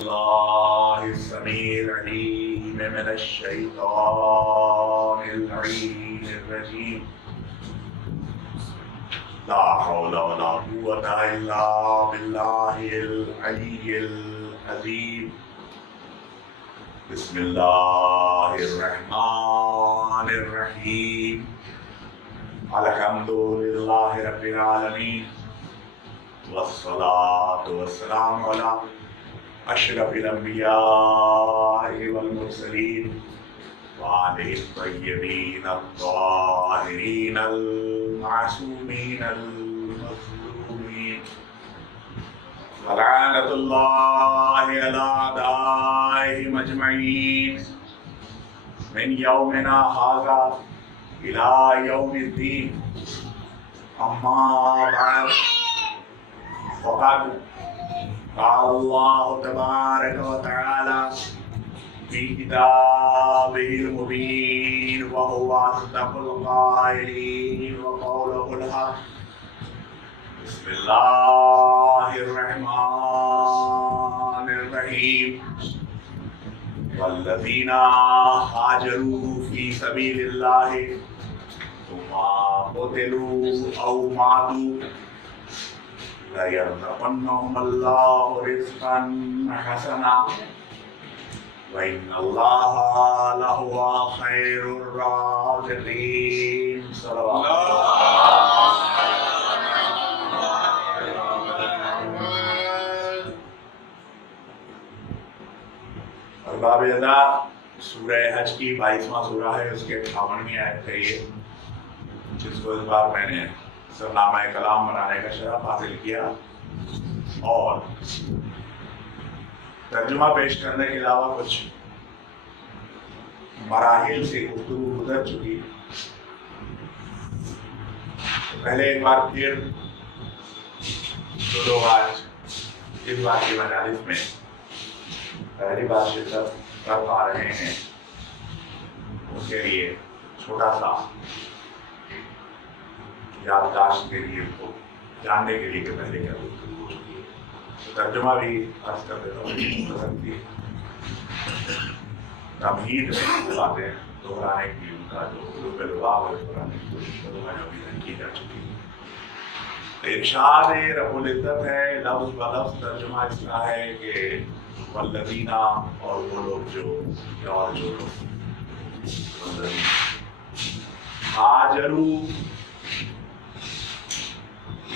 الله السميع العليم من الشيطان اللعين الرجيم. لا حول ولا قوة إلا بالله العلي العظيم. بسم الله الرحمن الرحيم. الحمد لله رب العالمين، والصلاة والسلام على أشرف الأنبياء والمرسلين وآله الطيبين الطاهرين المعصومين المظلومين. ولعنة الله على أعدائهم أجمعين من يومنا هذا إلى يوم الدين. أما بعد، فقد قال الله تبارك وتعالى في كتابه المبين وهو أصدق القائلين وقوله الحق. بسم الله الرحمن الرحيم. والذين هاجروا في سبيل الله ثم قتلوا أو ماتوا ليرزقنهم الله رزقا حسنا وإن الله لهو خير الرازقين. صلوات ارباب ادا سورہ حج کی 22واں سورہ ہے، اس کے 58ویں آیت ہے یہ، جس کو اس بار میں نے سرنامہ کلام بنانے کا شرف حاصل کیا، اور ترجمہ پیش کرنے کے علاوہ کچھ مراحل سے گفتگو گزر چکی. پہلے ایک بار پھر جو لوگ آج اس بار کی مجالس میں پہلی بار شرکت کر پا رہے ہیں ان کے لیے چھوٹا سا یادداشت کے لیے، ان کو جاننے کے لیے کہ پہلے کیا گفتگو ہو چکی ہے، ترجمہ بھی عرض کر دیتا ہوں. تمہید میں باتیں دہرانے کی ان کا جو قلوب لباب ہے دہرانے کی کوشش کروں جو بھی کی جا چکی ہے. ارشاد رب العزت ہے، لفظ بلفظ ترجمہ اس طرح ہے کہ والذین، اور وہ لوگ جو ہاجروا.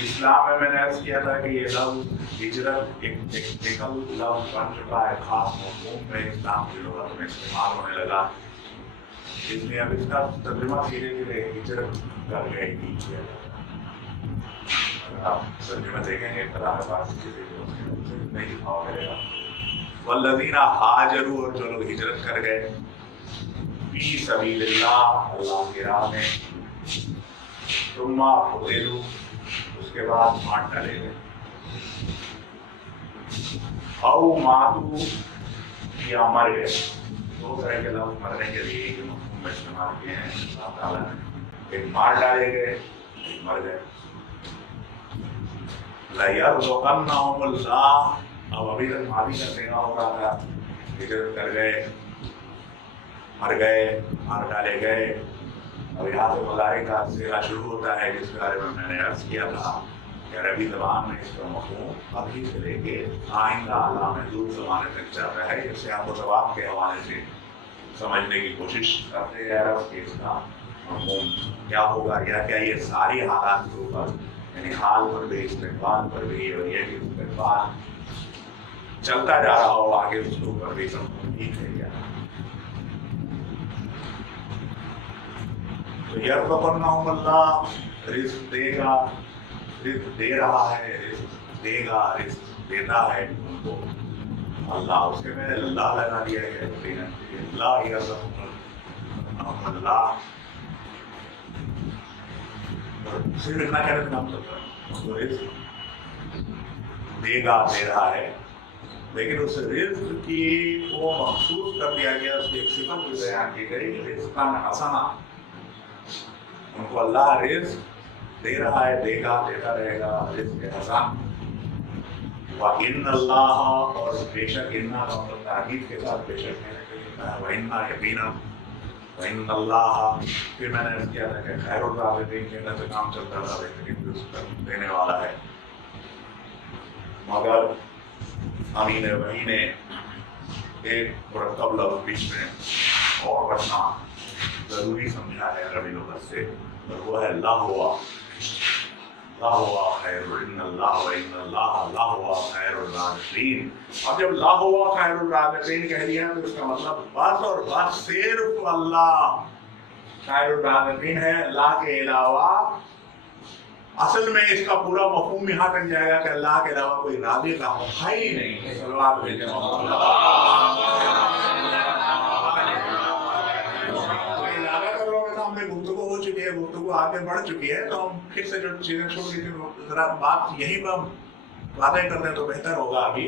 اسلام میں نے عرض کیا تھا کہ یہ لفظ ہجرت ایک لفظ بن چکا ہے، خاص مفہوم میں اسلام کی لغت میں استعمال ہونے لگا، اس لیے اب اس کا ترجمہ دھیرے دھیرے ہجرت کر گئے نہیں کیا جاتا. آپ ترجمہ دیکھیں گے قرآن پاک کی نہیں دکھاؤ کرے گا. والذین ہاجروا، اور جو لوگ ہجرت کر گئے فی سبیل اللہ، اللہ کی راہ میں، ثم قتلوا، اس کے بعد مار ڈالے گئے، او ماتوا، یا مر گئے. دو طرح کے لفظ مرنے کے لیے ایک مفہوم میں استعمال کیے ہیں اللہ تعالیٰ نے، ایک مار ڈالے گئے، ایک مر گئے. لَيَرْزُقَنَّهُمُ اللَّهُ، اب ابھی تک ماضی کا دینا ہو رہا تھا، ہجرت کر گئے، مر گئے، مار ڈالے گئے. اور یہاں سے مضارع کا صیغہ شروع ہوتا ہے، جس کے بارے میں نے عرض کیا تھا کہ عربی زبان میں اس کا مفہوم ابھی سے لے کے آئندہ علامہ دور زمانے تک جاتا ہے. جسے آپ کو ثواب کے حوالے سے سمجھنے کی کوشش کرتے ہیں عرب کہ اس کا مفہوم کیا ہوگا، یا کیا یہ ساری حالات کے اوپر، یعنی حال پر بھی، استقبال پر بھی، اور یہ کہ استقبال چلتا جا رہا ہو آگے، اس کے اوپر بھی سب ٹھیک ہے کیا. تو یرزقنہم اللہ، رزق دے گا، رزق دے رہا ہے، رزق دے گا، رزق دیتا ہے ان کو اللہ. اس کے میں اللہ لگا دیا ہے، اللہ یرزقنہم اللہ، صرف اتنا کہنے کا نام چلتا ہے، رزق دے گا، دے رہا ہے. لیکن اس رزق کی کو مخصوص کر دیا گیا، اس کی ایک صفت بھی بیان کی گئی، رزقاً حسنا. ان کو اللہ رزق دے رہا ہے، دے گا، دیتا رہے گا، رزق حسن. وَإِنَّ اللَّهَ، اور بے شک اِنَّا کا مطلب تاکید کے ساتھ بے شک ہے، وَإِنَّا یقیناً، وَإِنَّ اللَّهَ، پھر میں نے کیا تھا کہ خیر الرازقین کہنے سے کام چلتا تھا، لیکن اس کا دینے والا ہے، مگر امین وحی نے ایک مرکب لفظ بیچ میں اور رکھنا ضروری سمجھا ہے عربی لغت سے، اور وہ ہے لہوا، لہوا خیر، ان اللہ وان اللہ لہوا خیر الرازقین۔ اب جب لہوا خیر الرازقین کہہ دیا تو اس کا مطلب بس اور بس صرف اللہ خیر الرازقین ہے، اللہ کے علاوہ اصل میں اس کا پورا مفہوم یہاں تک جائے گا کہ اللہ کے علاوہ کوئی رازق ہے ہی نہیں۔ صلوات بھیجیں گفتگو ہو چکی ہے، گفتگو آگے بڑھ چکی ہے، تو ہم پھر سے جو چیزیں چھوڑ دی تھی ذرا بات یہیں پر باتیں کر دیں تو بہتر ہوگا، ابھی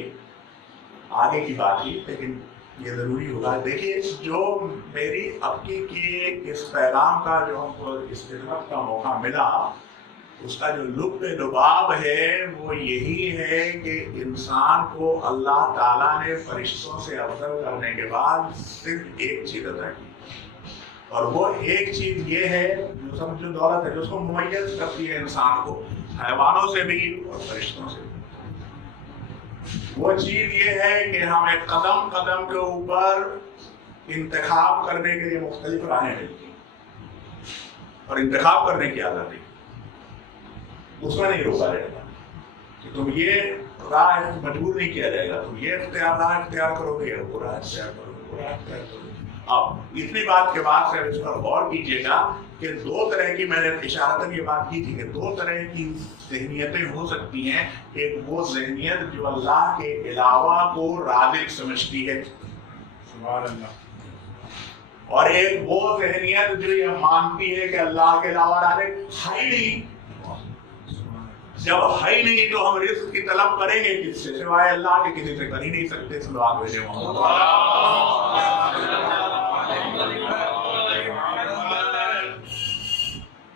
آگے کی بات ہی، لیکن یہ ضروری ہوگا۔ دیکھیے جو میری اب کی اس پیغام کا جو ہم کو اس خدمت کا موقع ملا، اس کا جو لب لباب ہے وہ یہی ہے کہ انسان کو اللہ تعالیٰ نے فرشتوں سے افضل کرنے کے بعد صرف ایک چیز عطا کی، اور وہ ایک چیز یہ ہے جو سمجھو دولت ہے جو اس کو ممیز کرتی ہے انسان کو حیوانوں سے بھی اور فرشتوں سے بھی۔ وہ چیز یہ ہے کہ ہمیں قدم قدم کے اوپر انتخاب کرنے کے لیے مختلف راہیں ملتی ہیں، اور انتخاب کرنے کی آزادی اس میں نہیں روکا جائے گا کہ تم یہ راہ مجبور نہیں کیا جائے گا، تم یہ راہ اختیار کرو گے، وہ راہ اختیار کرو گے، وہ راہ اختیار کرو گے۔ اب اتنی بات کے بعد سے اس پر غور کیجیے گا کہ دو طرح کی، میں نے اشارتاً یہ بات کی تھی کہ دو طرح کی ذہنیتیں ہو سکتی ہیں۔ ایک وہ ذہنیت جو اللہ کے علاوہ کو رازق سمجھتی ہے، سبحان اللہ، اور ایک وہ ذہنیت جو یہ مانتی ہے کہ اللہ کے علاوہ رازق ہے ہی نہیں۔ جب ہے ہی نہیں تو ہم رزق کی طلب کریں گے کس سے؟ سوائے اللہ کے کسی سے کر ہی نہیں سکتے۔ صلوات بھیجیں محمد۔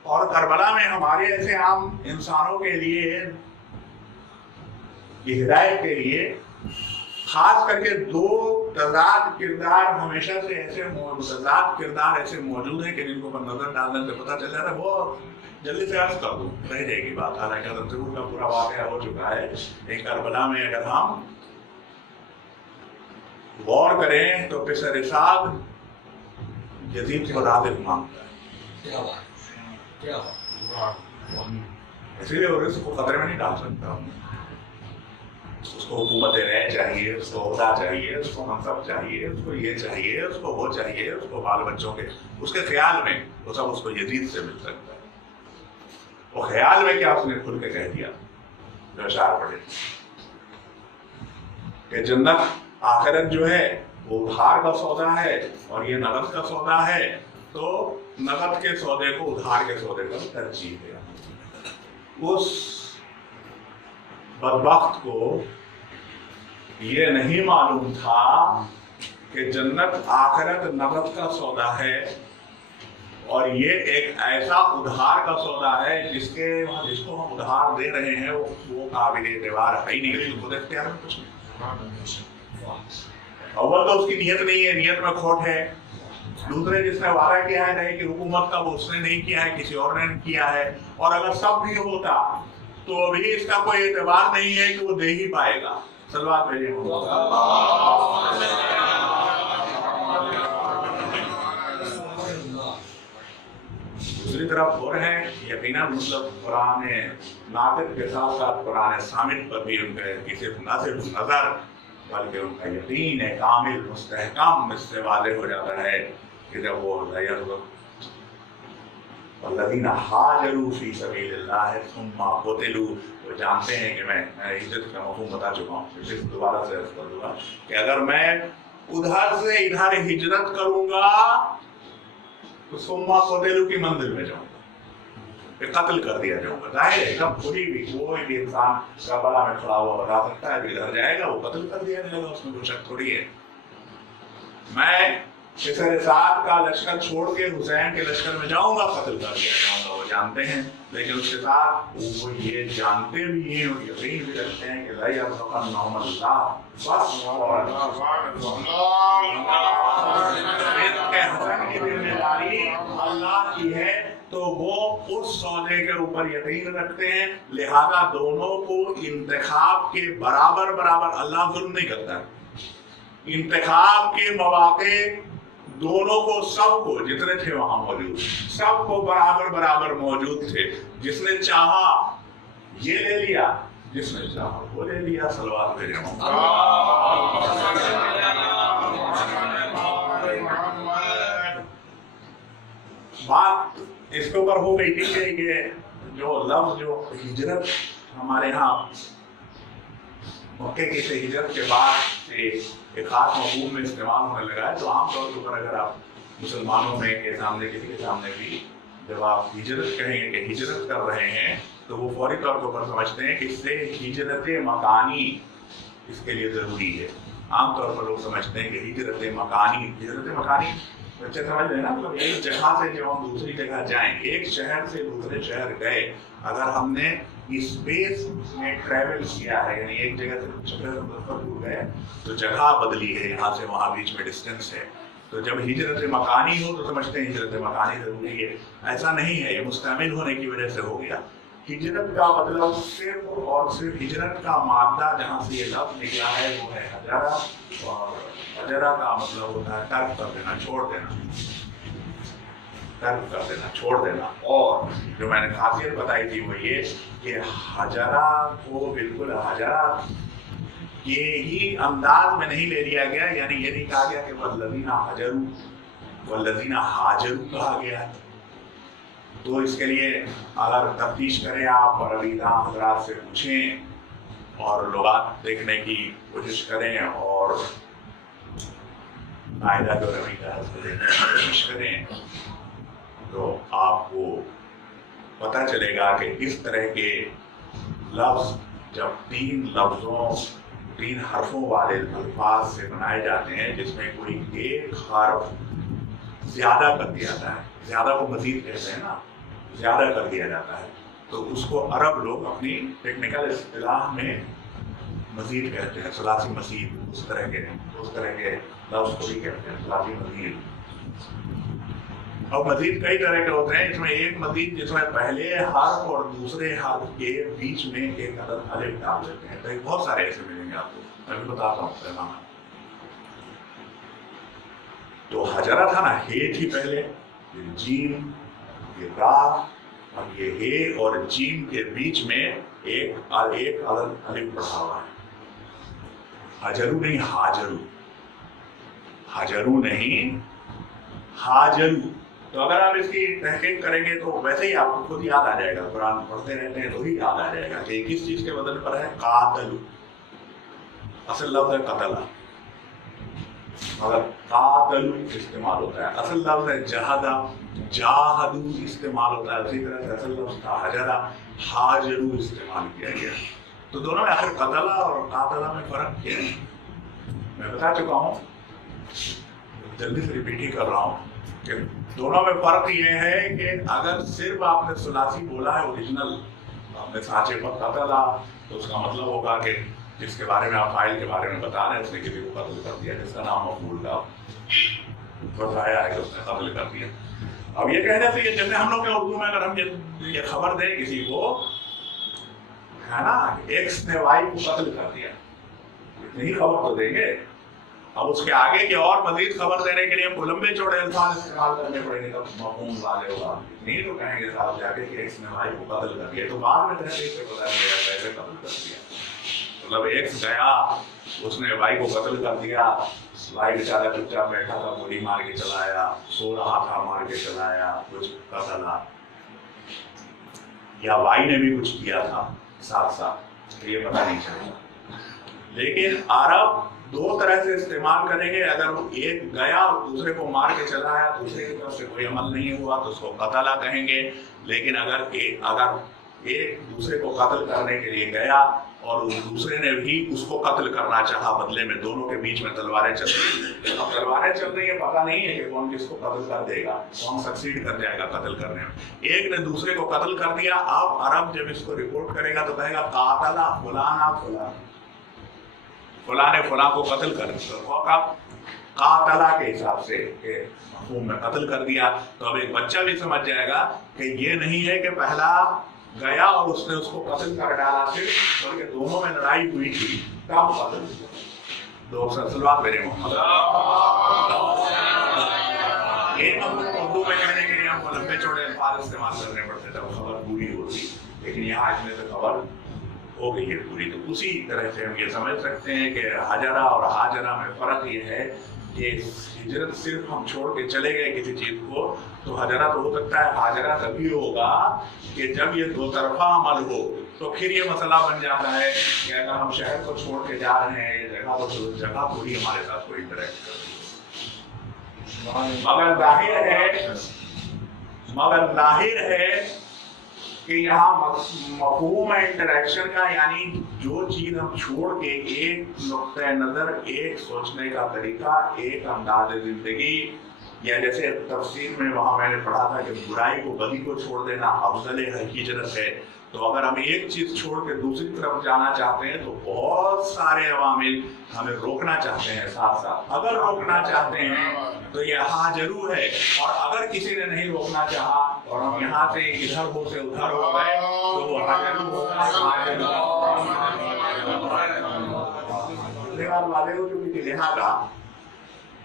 اور کربلا میں ہمارے ایسے عام انسانوں کے لیے یہ ہدایت کے لیے خاص کر کے دو تضاد کردار ہمیشہ سے ایسے تضاد کردار ایسے موجود ہیں کہ جن کو نظر ڈالنے سے پتہ چل جاتا ہے۔ وہ جلدی سے عرض کر دوں، رہ جائے گی بات، حالانکہ تنظور کا پورا واقعہ ہو چکا ہے۔ ایک کربلا میں اگر ہم غور کریں تو پسر اسعد یزید کو رازق مانگتا ہے، اسی لیے وہ رزق کو خطرے میں نہیں ڈال سکتا۔ اس کو حکومت رائے چاہیے، اس کو عہدہ چاہیے، اس کو منصب چاہیے، اس کو یہ چاہیے، اس کو وہ چاہیے، اس کو بال بچوں کے، اس کے خیال میں وہ سب اس کو یزید سے مل سکتا ہے۔ وہ خیال میں کیا اس نے کھل کے کہہ دیا جو اشعار پڑھے کہ جنت آخرت جو ہے وہ ادھار کا سودا ہے اور یہ نقد کا سودا ہے، تو نقد کے سودے کو ادھار کے سودے پر ترجیح دیا۔ اس بدبخت کو یہ نہیں معلوم تھا کہ جنت آخرت نقد کا سودا ہے، اور یہ ایک ایسا ادھار کا سودا ہے جس کو ہم ادھار دے رہے ہیں وہ قابل اعتبار ہے ہی نہیں، خود اختیار میں کچھ نہیں۔ اول تو اس کی نیت نہیں ہے، نیت میں کھوٹ ہے۔ دوسرے جس نے وعدہ کیا ہے رہے کہ حکومت کا، وہ اس نے نہیں کیا ہے، کسی اور نے کیا ہے، اور اگر سب بھی ہوتا تو ابھی اس کا کوئی اعتبار نہیں ہے کہ وہ دے ہی پائے گا۔ صلوات بھیجیں۔ دوسری طرف اور ہیں یقیناً مطلب قرآن ناطق کے ساتھ ساتھ قرآن صامت پر بھی ان کا صرف نہ صرف نظر بلکہ ان کا یقین ہے کامل مستحکم اس سے واضح ہو جاتا ہے کہ جب وہ والذین ہاجروا فی سبیل اللہ ثم قتلوا، وہ جانتے ہیں کہ میں ہجرت کا مفہوم بتا چکا ہوں، پھر دوبارہ سے عرض کر دوں گا کہ اگر میں ادھر سے ادھر ہجرت کروں گا تو ثم قتلوا کی منزل میں جاؤں گا، پھر قتل کر دیا جاؤں گا۔ ظاہر ہے ایک کوئی بھی انسان کربلا میں کھڑا ہوا بتا سکتا ہے کہ ادھر جائے گا وہ قتل کر دیا جائے گا، اس میں کوئی شک تھوڑی ہے۔ میں پسر اسعد کا لشکر چھوڑ کے حسین کے لشکر میں جاؤں گا، قتل کر دیا جاؤں گا۔ जानते हैं, लेकिन उसके साथ वो ये जानते भी हैं और यकीन भी रखते हैं कि बस हसन की जिम्मेदारी अल्लाह की है, तो वो उस सौदे के ऊपर यकीन रखते हैं। लिहाजा दोनों को इंतखाब के बराबर बराबर, अल्लाह जुल्म नहीं करता, इंतखाब के मौके दोनों को, सबको, जितने थे वहां मौजूद, सबको बराबर बराबर मौजूद थे। जिसने चाहा ये ले लिया, जिसने चाहा वो ले लिया। सलवात भेजे बात इसके ऊपर हो गई थी कि ये जो लफ्ज जो हिजरत हमारे यहाँ मक्के की से हिजरत के बाद से एक खास मफहूम में इस्तेमाल होने लगा है। तो आमतौर पर अगर आप मुसलमानों में के सामने, किसी के सामने भी जब आप हिजरत कहेंगे कि हिजरत कर रहे हैं, तो वो फौरी तौर पर समझते हैं कि इससे हिजरत मकानी इसके लिए ज़रूरी है। आमतौर पर लोग समझते हैं कि हिजरत मकानी बच्चे समझ रहे हैं ना, मतलब एक जगह से जब हम दूसरी जगह जाएं, एक शहर से दूसरे शहर गए, अगर हमने स्पेस में ट्रैवल किया है, यानी एक जगह से दूसरी जगह दूर गए, तो जगह बदली है, यहाँ से वहाँ बीच में डिस्टेंस है। तो जब हिजरत मकानी हो तो समझते हैं हिजरत मकानी ज़रूरी है। ऐसा नहीं है, ये मुस्तमिल होने की वजह से हो गया। हिजरत का मतलब सिर्फ और सिर्फ हिजरत का मादा जहाँ से ये लफ्ज़ निकला है वो है हजरा, और हजरा का मतलब होता है तर्क कर देना, छोड़ देना, तर्क कर देना, छोड़ देना। और जो मैंने खासियत बताई थी वो ये कि हजरा को बिल्कुल हजरा के ही अंदाज में नहीं ले लिया गया, यानी ये नहीं कहा गया कि वल्लज़ीना हजरू वल्लज़ीना हाजरू कहा गया। तो इसके लिए अगर तफ्तीश करें आप और अभी हज़रात से पूछें और लुगात देखने की कोशिश करें और कायदा जो रवि का देखने की कोशिश करें, तो आपको पता चलेगा कि इस तरह के लफ्ज़ जब तीन हरफों वाले अल्फाज से बनाए जाते हैं, जिसमें कोई एक हर्फ ज़्यादा कर दिया जाता है, ज़्यादा को मज़ीद कहते हैं ना, ज़्यादा कर दिया जाता है, तो उसको अरब लोग अपनी टेक्निकल इस्तिलाह में मज़ीद कहते हैं, सलासी मज़ीद, उस तरह के लफ्ज़ को भी कहते हैं सलासी मज़ीद। और मज़ीद कई तरह के होते हैं, इसमें एक मज़ीद जिसमें पहले हर्फ और दूसरे हर्फ के बीच में एक अदद अलिफ डाल देते हैं। तो बहुत सारे ऐसे मिलेंगे आपको, मैं भी बताता हूँ पहला। तो हजरा था ना, हे थी पहले, जीम, ये काफ और ये हे और जीम के बीच में एक अलिफ बढ़ा हुआ है। हजरू नहीं हाजरू, हजरू नहीं हाजरू। तो अगर आप इसकी तहकीक करेंगे तो वैसे ही आपको खुद याद आ जाएगा, कुरान पढ़ते रहते हैं तो ही याद आ जाएगा कि किस चीज के बदल पर है। कातलू असल लफ्ज है कतला, मगर कातलू इस्तेमाल होता है। असल लफ्ज है जहदा, जाहदू इस्तेमाल होता है। उसी तरह से असल लफ्ज था हजरा, हाजरू इस्तेमाल किया गया। तो दोनों में आखिर कतला और कातला में फर्क क्या है मैं बता चुका हूँ, जल्दी से रिपीट ही कर रहा हूँ कि दोनों में फर्क ये है कि अगर सिर्फ आपने सुलासी बोला है, ओरिजिनल आपने साँचे पर कतला, तो उसका मतलब होगा कि जिसके बारे में आप फाइल के बारे में बता रहे हैं उसने किसी को कत्ल कर दिया, जिसका नाम मफूल का बताया है कि उसने कत्ल कर दिया। अब ये कहने से, जैसे हम लोग के उर्दू में अगर हम ये खबर दें किसी को, है ना, एक्स ने वाई को कत्ल कर दिया, इतनी ही खबर तो देंगे। अब उसके आगे की और मजीद खबर देने के लिए हमको लंबे चौड़े अल्फाज इस्तेमाल करने पड़ेंगे, तब मफहूम वाले होगा। नहीं तो कहेंगे साहब जाके कि एक्स ने वाई को कत्ल कर दिया, तो बाद में तहरीर से पता चलेगा पहले कत्ल कर दिया। मतलब एक्स गया, उसने वाई को कत्ल कर दिया, वाई बेचारा चुपचाप बैठा था, गोली मार के चलाया, सो रहा था, मार के चलाया, कुछ कत्ल, या वाई ने भी कुछ किया था साथ साथ, ये पता नहीं चलेगा। लेकिन अरब दो तरह से इस्तेमाल करेंगे। अगर वो एक गया और दूसरे को मार के चला आया, दूसरे की तरफ से कोई अमल नहीं हुआ तो उसको कतला कहेंगे। लेकिन अगर एक दूसरे को कत्ल करने के लिए गया और दूसरे ने भी उसको कत्ल करना चाहा बदले में। दोनों के बीच में तलवारें चल रही। अब तलवारें चल रही है, पता नहीं है कि कौन किसको कत्ल कर देगा, कौन सक्सीड कर जाएगा कत्ल करने में। एक ने दूसरे को कत्ल कर दिया। अब अरब जब इसको रिपोर्ट करेगा तो कहेगा कातला फलाना फलाना, फला ने फला को कत्ल कर दिया, कातला के हिसाब से मफहूम में कत्ल कर दिया। तो अब एक बच्चा भी समझ जाएगा कि ये नहीं है कि पहला गया और उसने उसको कत्ल कर डाला फिर, बल्कि दोनों में लड़ाई हुई थी तब कत्ल हुआ। लोग सलवात मेरे मोहम्मद ये उर्दू में कहने के लिए हमको लंबे चौड़े अल्फाज इस्तेमाल करने पड़ते थे, खबर पूरी होती, लेकिन यहाँ इसमें से खबर हो गई है पूरी। तो उसी तरह से हम ये समझ सकते हैं कि हजरा और हाजरा में फर्क ये है कि हिजरत सिर्फ हम छोड़ के चले गए किसी चीज को, तो हजरा तो हो सकता है, हाजरा तभी होगा कि जब ये दो तरफा अमल हो। तो फिर ये मसला बन जाता है कि अगर हम शहर को छोड़ के जा रहे हैं, ये जगह को, जगह थोड़ी हमारे साथ कोई इंटरेक्ट करती। मगर जाहिर है कि यहाँ मफहूम है इंटरेक्शन का, यानी जो चीज हम छोड़ के, एक नुक्ते नजर, एक सोचने का तरीका, एक अंदाज जिंदगी, या जैसे तफसीर में वहां मैंने पढ़ा था कि बुराई को, बदी को छोड़ देना अफजल हिजरत है। तो अगर हम एक चीज छोड़ के दूसरी तरफ जाना चाहते हैं तो बहुत सारे अवामिल हमें रोकना चाहते हैं साथ साथ। अगर रोकना चाहते हैं तो यह हाजरू है, और अगर किसी ने नहीं रोकना चाहा और हम यहाँ से इधर हो से उधर हो गए तो वो हाजरू होगा। लिहाजा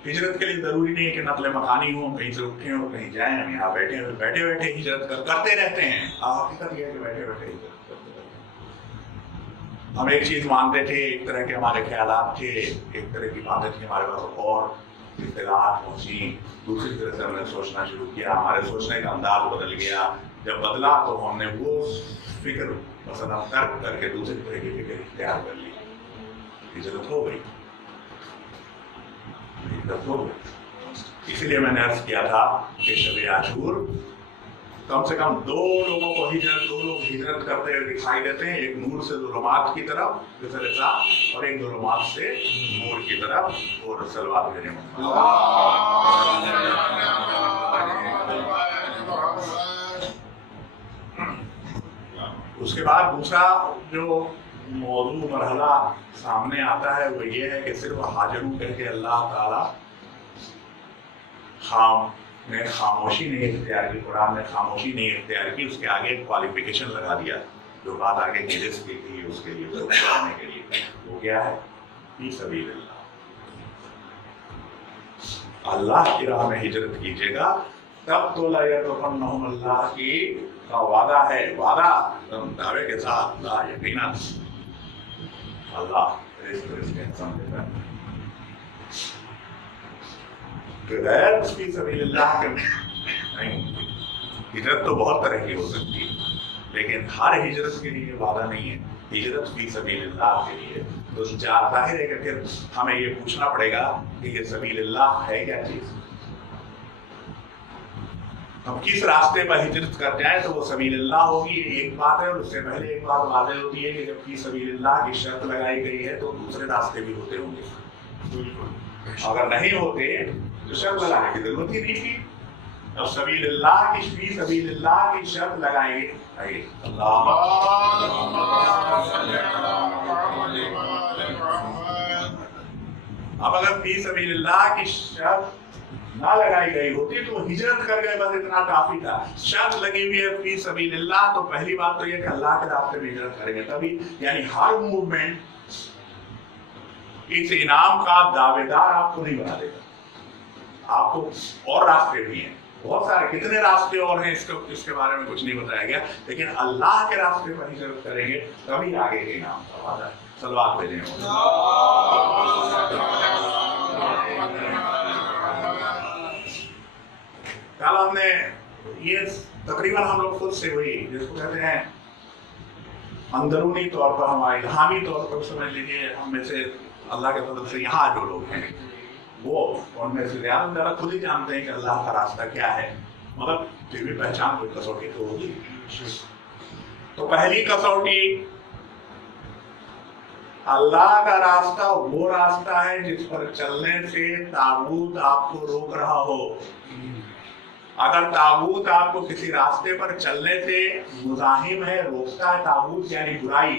हिजरत के लिए जरूरी नहीं है कि नकल मकानी हो, कहीं से उठे और कहीं जाए। हम यहाँ बैठे बैठे हिजरत करते रहते हैं। हकीकत यह है कि बैठे बैठे हिजरत करते रहते हैं। हम एक चीज मानते थे, एक तरह के हमारे ख्यालात थे, एक तरह की बातें थी हमारे पास, और इत्तलात पहुंची, दूसरी तरह से हमने सोचना शुरू किया, हमारे सोचने का अंदाज बदल गया। जब बदला तो हमने वो फिक्र मसला तर्क करके दूसरी तरह की फिक्र इख्तियार कर ली, हिजरत हो गई। इसीलिए मैंने अर्ज किया था कि शब आशूर कम से कम दो लोगों को दो लोग हिजरत करते हुए दिखाई देते हैं, एक नूर से जुल्मात की तरफ और एक जुल्मात से नूर की तरफ। और सलवात भेजे उसके बाद दूसरा जो मौजू मरहला सामने आता है वो ये है कि सिर्फ हाजरू कह के अल्लाह ताला खामोशी नहीं इख्तियार की, कुरान ने खामोशी नहीं इख्तियार की, उसके आगे एक क्वालिफिकेशन लगा दिया जो बात आगे हिजरत की थी उसके लिए करने के लिए। वो क्या है? फी सबीलिल्लाह, अल्लाह की राह में हिजरत कीजिएगा तब तो लायरफन्नहुम, अल्लाह की का वादा है, वादा दावे के साथ, ला यकीनन अल्लाह इसके समझेगा। गैर फी सबीलिल्लाह के नहीं, हिजरत तो बहुत तरह की हो सकती है, लेकिन हर हिजरत के लिए वादा नहीं है। हिजरत फी सबीलिल्लाह के लिए तो जाहिर है कि फिर हमें ये पूछना पड़ेगा कि ये सबीलिल्लाह है क्या चीज। हम किस रास्ते पर हिजरत कर जाए तो वो सबीलिल्लाह होगी, एक बात है। और उससे पहले एक बात वाज़ेह होती है कि जब फी सबीलिल्लाह की शर्त लगाई गई है तो दूसरे रास्ते भी होते होंगे। अगर नहीं होते तो शर्त लगाने की जरूरत ही नहीं थी। अब सबीलिल्लाह की, फी सबीलिल्लाह की शर्त लगाएंगे। अब अगर फी सबीलिल्लाह की शर्त ना लगाई गई होती तो हिजरत कर गए, बस इतना काफी था। शर्त लगी हुई है फी सबीलिल्लाह, तो पहली बात तो ये कि अल्लाह के रास्ते में हिजरत करेंगे तभी, यानी हर मूवमेंट इस इनाम का दावेदार आपको नहीं बना देगा। आपको और रास्ते भी हैं, बहुत सारे, कितने रास्ते और हैं इसके बारे में कुछ नहीं बताया गया, लेकिन अल्लाह के रास्ते पर हिजरत करेंगे तभी आगे के इनाम का वादा है। सलवात भेजें। कल हमने ये तकरीबन हम लोग खुद से हुई, जिसको कहते हैं अंदरूनी तौर पर, हमारे इल्हामी तौर पर समझ लीजिए, हम में से अल्लाह के फजल से यहाँ जो लोग हैं वो उनमें से ज़्यादा खुद ही जानते हैं कि अल्लाह का रास्ता क्या है, मतलब फिर भी पहचान कोई कसौटी तो होगी। तो पहली कसौटी अल्लाह का रास्ता वो रास्ता है जिस पर चलने से ताबूत आपको रोक रहा हो। अगर ताबूत आपको किसी रास्ते पर चलने से मुज़ाहिम है, रोकता है, ताबूत यानी बुराई,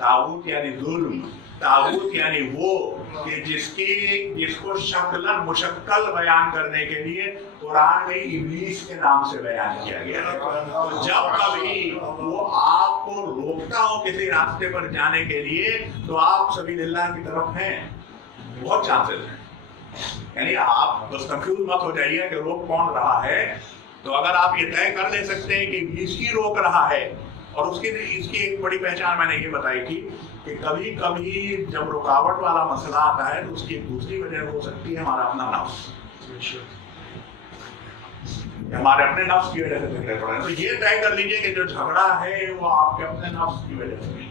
ताबूत यानी जुल्म, ताबूत यानी वो कि जिसको शक्लन मुशक्कल बयान करने के लिए कुरान में इब्लीस के नाम से बयान किया गया है। तो जब कभी वो आपको रोकता हो किसी रास्ते पर जाने के लिए तो आप सबीलिल्लाह की तरफ हैं, बहुत चांसेस हैं। यानी आप बस कंफ्यूज मत हो जाइए कि रोक कौन रहा है। तो अगर आप ये तय कर ले सकते हैं कि इब्लीस ही रोक रहा है, और इसकी एक बड़ी पहचान मैंने ये बताई थी कि कभी कभी जब रुकावट वाला मसला आता है तो उसकी दूसरी वजह हो सकती है हमारा अपना नफ्स, हमारे अपने नफ्स की वजह से झगड़े पड़ रहे हैं। तो ये तय कर लीजिए कि जो झगड़ा है वो आपके अपने नफ्स की वजह से नहीं,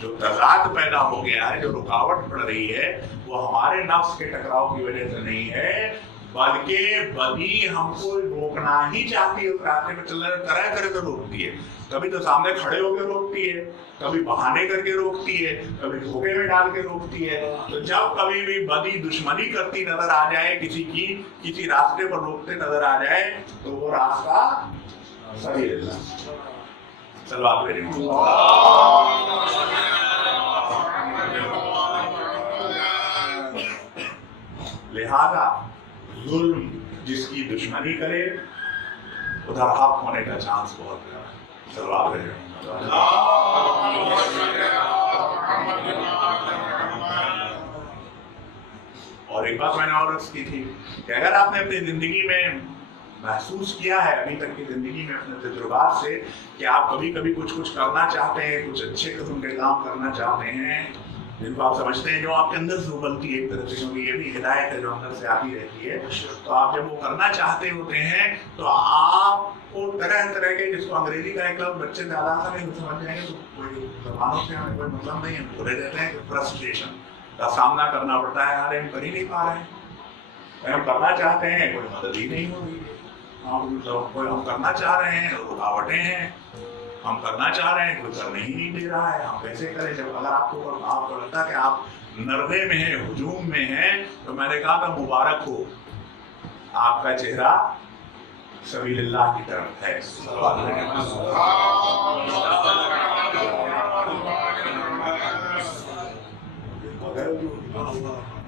जो तजाद पैदा हो गया है, जो रुकावट पड़ रही है वो हमारे नफ्स के टकराव की वजह से नहीं है, बल्कि बदी हमको रोकना ही चाहती है। उस रास्ते में चलने तरह तरह से रोकती है। कभी तो सामने खड़े होकर रोकती है, कभी बहाने करके रोकती है, कभी धोखे में डाल के रोकती है। तो जब कभी भी बदी दुश्मनी करती नजर आ जाए, किसी रास्ते पर रोकते नजर आ जाए, तो वो रास्ता सही है। सलवात भेजें। लिहाजा जुल्म जिसकी दुश्मनी करे उधर हक होने का चांस बहुत है। सलवात भेजें। और एक बात मैंने और अर्ज की थी कि अगर आपने अपनी जिंदगी में महसूस किया है, अभी तक की जिंदगी में अपने तजुर्बात से, कि आप कभी कभी कुछ करना चाहते हैं, कुछ अच्छे किस्म के काम करना चाहते हैं जिनको आप समझते हैं, जो आपके अंदर से उबलती है एक तरह से, क्योंकि ये भी हिदायत है जो अंदर से आती रहती है। तो आप जब वो करना चाहते होते हैं तो आपको तरह तरह के, जिसको अंग्रेजी का एक लफ्ज़ बच्चे ज़्यादा सा नहीं समझ जाएंगे तो कोई जबानों से हमें कोई मतलब नहीं है, बोले रहते हैं कि फ्रस्ट्रेशन का सामना करना पड़ता है। अरे हम कर ही नहीं पा रहे हैं, हम करना चाहते हैं, कोई मदद ही नहीं हो रही है, हम करना चाह रहे हैं, रुकावटें हैं, हम करना चाह रहे हैं, कोई करने ही नहीं दे रहा है, हम कैसे करें। जब अगर आपको लगता है कि आप नर्वे में हैं, हुजूम में हैं, तो मैंने कहा था मुबारक हो, आपका चेहरा सबीलिल्लाह की तरफ है।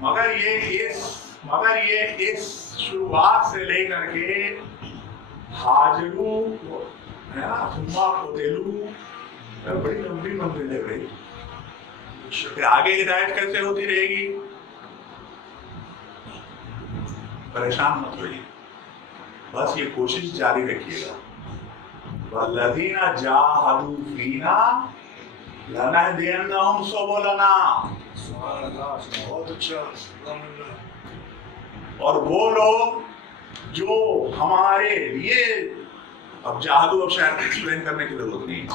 मगर ये इस शुरुआत से लेकर के हाजरू है ना, सुम्मा कोतेलू, बड़ी लंबी मंजिल है भाई। फिर आगे हिदायत कैसे होती रहेगी? परेशान मत होइए, बस ये कोशिश जारी रखिएगा। वल्लज़ीना जाहदू फीना लनहदियन्नहुम सुबुलना। बहुत अच्छा। और वो लोग जो हमारे लिए, अब जाहदू अब शायद एक्सप्लेन करने की जरूरत नहीं है,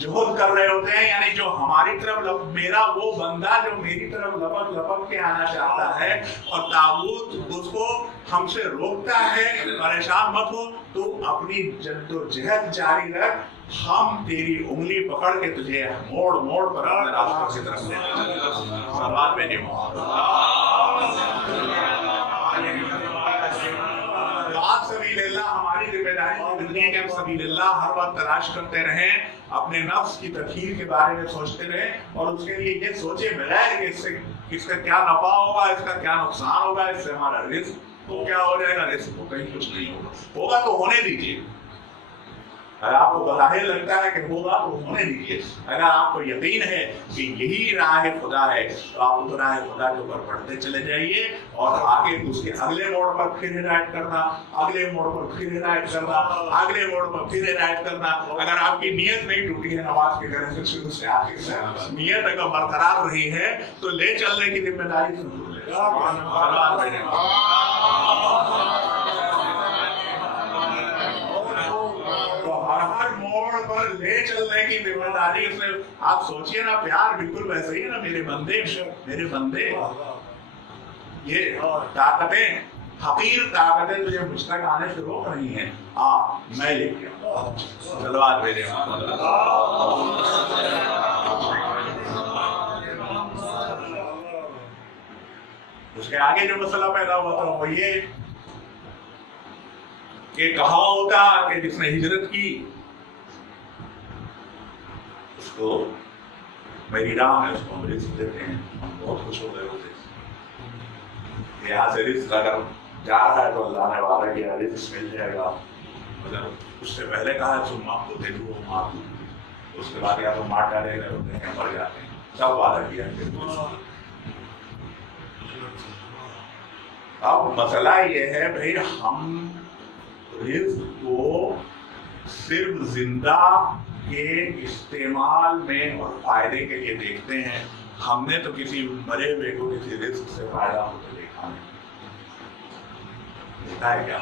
जुहद कर रहे होते हैं, यानी जो हमारी तरफ मेरा वो बंदा जो मेरी तरफ लपक लपक के आना चाहता है और ताबूत उसको हमसे रोकता है, परेशान मत हो, तो अपनी जद्दोजहद जारी रख, हम तेरी उंगली पकड़ के तुझे मोड़ मोड़ पर अपने रास्ते की तरफ ले जाएंगे। हमारी जिम्मेदारी जिंदगी के हम सबीलिल्लाह हर वक्त तलाश करते रहें, अपने नफ्स की तखीर के बारे में सोचते रहें, और उसके लिए ये सोचे बगैर कि इसका क्या नफा होगा, इसका क्या नुकसान होगा, इससे हमारा रिस्क तो क्या हो जाएगा, रिस्क तो कहीं कुछ नहीं होगा तो होने दीजिए। अगर आपको बज़ाहिर लगता है कि होगा तो होने दीजिए। अगर आपको यकीन है कि यही राह खुदा है तो आप उस राह खुदा के ऊपर बढ़ते चले जाइए, और आगे उसके अगले मोड़ पर फिर हिदायत करना, अगले मोड़ पर फिर हिदायत करना, अगले मोड़ पर फिर हिदायत करना। अगर आपकी नीयत नहीं टूटी है नमाज के घर से शुरू से आखिर से, नीयत अगर बरकरार रही है तो ले चलने की जिम्मेदारी जरूर ले। पर ले चलने की जिम्मेदारी उसने, आप सोचिए ना, प्यार बिल्कुल वैसे ही है ना, मेरे बंदे ये ताकतें, हकीर ताकतें तुझे मुझ तक आने से रोक रही हैं, मैं लेके सलवात भेजे। उसके आगे जो मसला पैदा हुआ था वो ये कि कहा होता कि जिसने हिजरत की उसको मेरी राह है, उसको हम रिस्क देते हैं, हम बहुत खुश हो गए होते। यहाँ से रिस्क अगर जा रहा है तो अल्लाह ने वादा किया रिस्क मिल जाएगा। अगर उससे पहले कहा तुम आपको दे दूँ मार दूँ, उसके बाद या तो मार डाले गए होते हैं, मर जाते हैं, सब वादा किया। अब मसला ये है भाई, हम रिस्क को सिर्फ जिंदा के इस्तेमाल में और फायदे के लिए देखते हैं। हमने तो किसी मरे हुए को किसी रिस्क से फायदा होते देखा नहीं, देखा है क्या?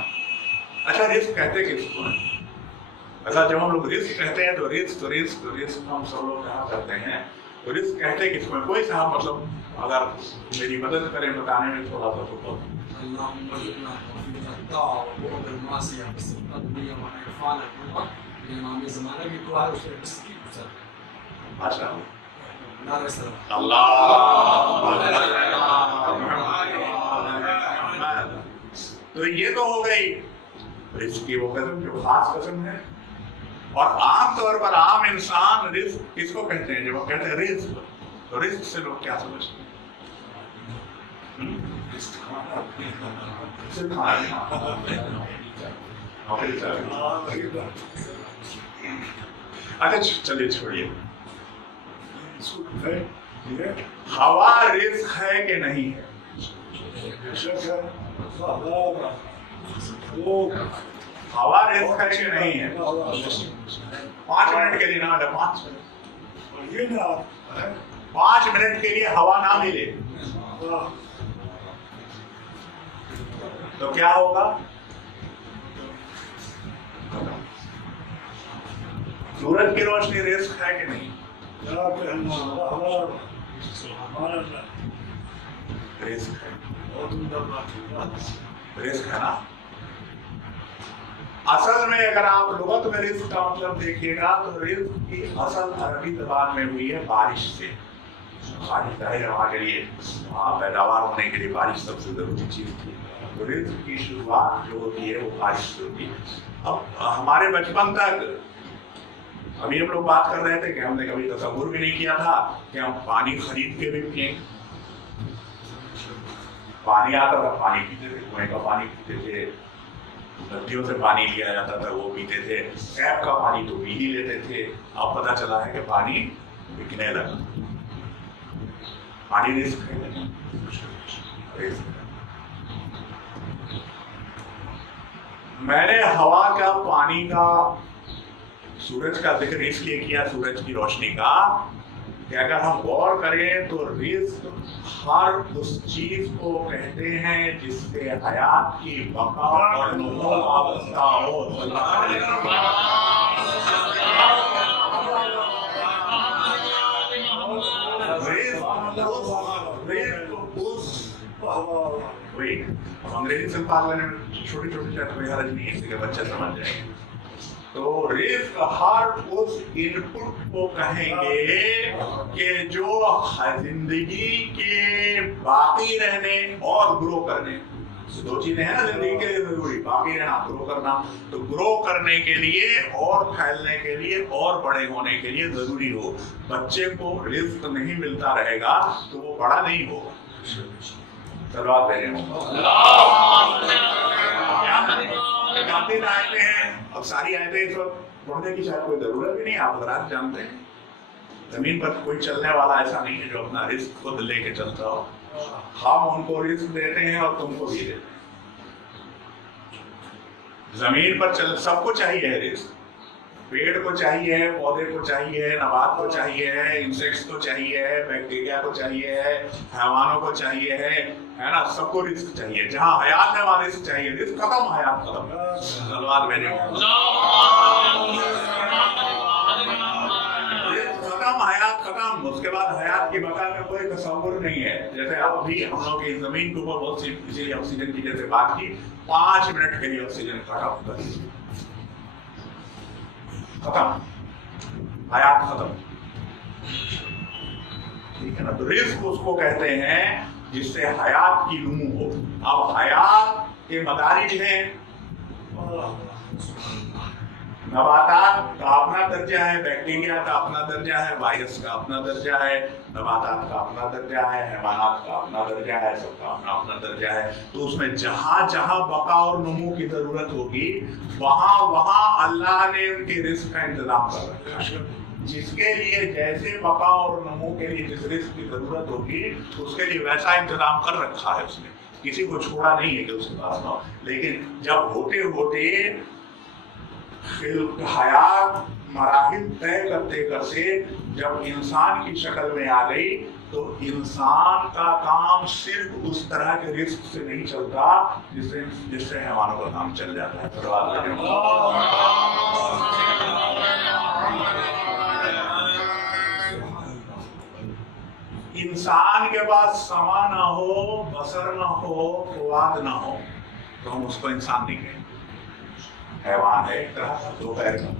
अच्छा, रिस्क कहते किसको है? अच्छा, जब हम लोग रिस्क कहते हैं तो रिस्क हम सब लोग कहा करते हैं, तो रिस्क कहते किसको है? कोई साहब मतलब अगर मेरी मदद करें बताने में थोड़ा सा तो तो ये तो हो गई रिस्क की वो कसम जो खास कसम है। और आम तौर पर आम इंसान रिस्क किसको कहते हैं? जब हम कहते हैं रिस्क, तो रिस्क से लोग क्या समझते हैं? अच्छा चलिए छोड़िए, हवा रिस्क है कि नहीं है? हवा रिस्क है कि नहीं है? 5 मिनट के लिए ना, 5 मिनट के लिए हवा ना मिले तो क्या होगा? सूरज की रोशनी रिस्क है कि नहीं? रिस्क है, रिस्क है ना। असल में अगर आप लुगत में रिस्क का मतलब देखिएगा तो रिस्क की असल अरबी जबान में हुई है बारिश से। बारिश जाहिर हवा के लिए, पैदावार होने के लिए बारिश सबसे जरूरी चीज थी। तो रिस्क की शुरुआत जो होती है वो बारिश से होती है। अब हमारे बचपन तक अभी हम लोग बात कर रहे थे कि हमने कभी तसव्वुर भी नहीं किया था कि हम पानी खरीद के भी पिएंगे। पानी आता था, पानी पीते थे, कुएं का पानी पीते थे, नदियों से पानी लिया जाता था वो पीते थे, टैप का पानी तो पी ही लेते थे। अब पता चला है कि पानी बिकने लगा। पानी रिस्क है, रिस्क। मैंने हवा का, पानी का, सूरज का जिक्र इसलिए किया, सूरज की रोशनी का, कि अगर हम गौर करें तो रिस्क हर उस चीज को कहते हैं जिससे हयात की बका और नमो वाबस्ता हो। अंग्रेजी से बात करने में छोटी छोटी कोई हर्ज नहीं है, इसलिए बच्चे समझ जाएंगे। तो रिस्क हर उस इनपुट को कहेंगे कि जो जिंदगी के बाकी रहने और ग्रो करने, दो चीजें हैं ना जिंदगी के लिए जरूरी, बाकी रहना, ग्रो करना। तो ग्रो करने के लिए और फैलने के लिए और बड़े होने के लिए जरूरी हो। बच्चे को रिस्क नहीं मिलता रहेगा तो वो बड़ा नहीं होगा। सलवात भेजे आयतें हैं, अब सारी आयतें इस वक्त पढ़ने की शायद कोई जरूरत भी नहीं, आप हज़रात जानते हैं। जमीन पर कोई चलने वाला ऐसा नहीं है जो अपना रिस्क खुद लेके चलता हो। हम उनको रिस्क देते हैं और तुमको भी देते हैं। जमीन पर चल सबको चाहिए है रिस्क, पेड़ को चाहिए है, पौधे को चाहिए है, नबात को चाहिए है, इंसेक्ट्स को चाहिए है, बैक्टीरिया को चाहिए है, हैवानों को चाहिए है ना, सबको रिस्क चाहिए। जहाँ हयात है वहाँ रिस्क चाहिए। रिस्क खत्म, हयात खत्म। सलवात भेजे खत्म, हयात खत्म। उसके बाद हयात की बका में कोई तसव्वुर नहीं है। जैसे अब भी हम लोग की जमीन के ऊपर बहुत सी इसीलिए ऑक्सीजन की जैसे बात की, 5 मिनट के लिए ऑक्सीजन खत्म, हयात खत्म। ठीक है ना। तो रिस्क उसको कहते हैं जिससे हयात की नमू हो। अब हयात के मदारिज हैं, नबातात का अपना दर्जा है, बैक्टीरिया का अपना दर्जा है, वायरस का अपना दर्जा है, नबातात का अपना दर्जा है, हैवानात का अपना दर्जा है, सबका अपना अपना दर्जा है। तो उसमें जहां जहां बका और नमू की जरूरत होगी वहां वहां अल्लाह ने उनके रिस्क का इंतजाम कर रखा है। जिसके लिए जैसे बका और नमू के लिए जिस रिस्क की जरूरत होगी उसके लिए वैसा इंतजाम कर रखा है उसने, किसी को छोड़ा नहीं है कि उसके पास ना। लेकिन जब होते होते हयात मराहिल तय करते करते जब इंसान की शक्ल में आ गई तो इंसान का काम सिर्फ उस तरह के रिस्क से नहीं चलता जिससे हैवानों का काम चल जाता है। इंसान के पास समा ना हो, बसर ना हो, फुआद ना हो तो हम उसको इंसान नहीं कहेंगे। हैवान है एक तरह का, दो पैर का।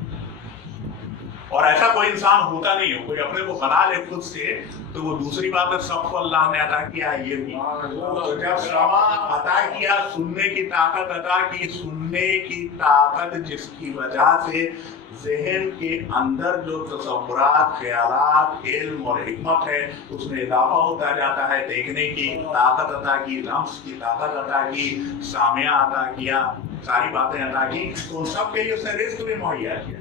और ऐसा कोई इंसान होता नहीं है, कोई अपने को बना ले खुद से तो वो दूसरी बात है, सबको अल्लाह ने अता किया ये भी। तो जब समा अता किया, सुनने की ताकत अता की, सुनने की ताकत जिसकी वजह से ज़हन के अंदर जो तसव्वुरात, ख्यालात, इल्म और हिकमत है उसमें इजाफा होता जाता है। देखने की ताकत अता की, लम्स की ताकत अता की, सामिया अता किया, सारी बातें अता की, तो उन सब के लिए उसने रिस्क भी मुहैया किया।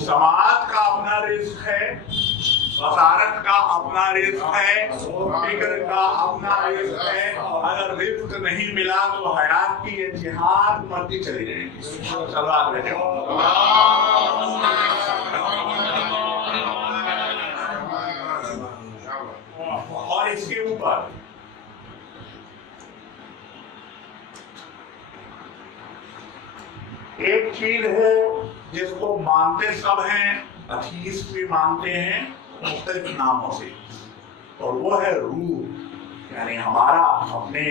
समाज का अपना रिस्क है, बसारत का अपना रिस्क है, फिक्र का अपना रिस्क है। अगर रिस्क नहीं मिला तो हयात की ये जिहाद मरती चली रहेगी। सलाह देने और इसके ऊपर एक चीज है जिसको मानते सब हैं, अथीस्ट भी मानते हैं मुख्तलिफ नामों से, और वो है रूह। यानी हमारा अपने